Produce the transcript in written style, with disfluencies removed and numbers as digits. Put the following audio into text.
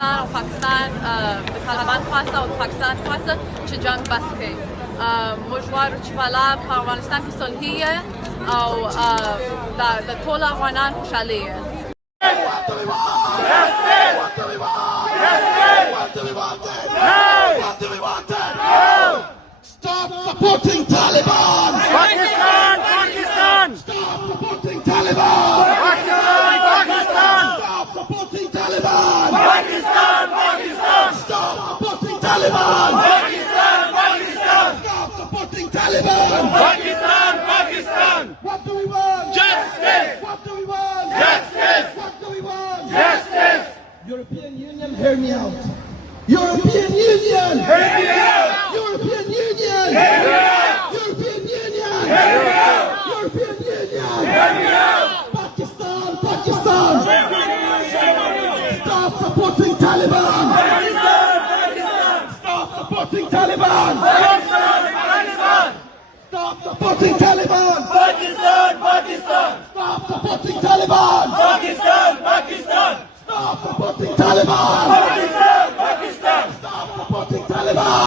पाकिस्तान तालिबान ख़्वास्ता और पाकिस्तान ख़्वास्ता च जंग बस के مجوار وشفالا أفغانستان في صلحية أو لطول أفغانان خوشحالية. Stop supporting Taliban! Pakistan! Pakistan! Stop supporting Taliban! Pakistan! Pakistan! Stop supporting Taliban! Pakistan! Pakistan! Stop supporting Taliban! Pakistan! Pakistan! Stop supporting Taliban! Pakistan! Pakistan! What do we want? Justice! What do we want? Justice! What do we want? Justice! European Union, hear me out. European Union! Hear me out! European Union! Hear me out! European Union! Hear me out! European Union! Hear me out! Pakistan! Pakistan! Stop supporting Taliban! Pakistan! Pakistan! Stop supporting Taliban! Pakistan! Pakistan! Stop supporting Taliban! Pakistan! Pakistan! Stop supporting Taliban! Pakistan! Pakistan! Stop supporting Taliban! Pakistan! Pakistan! Stop supporting Taliban!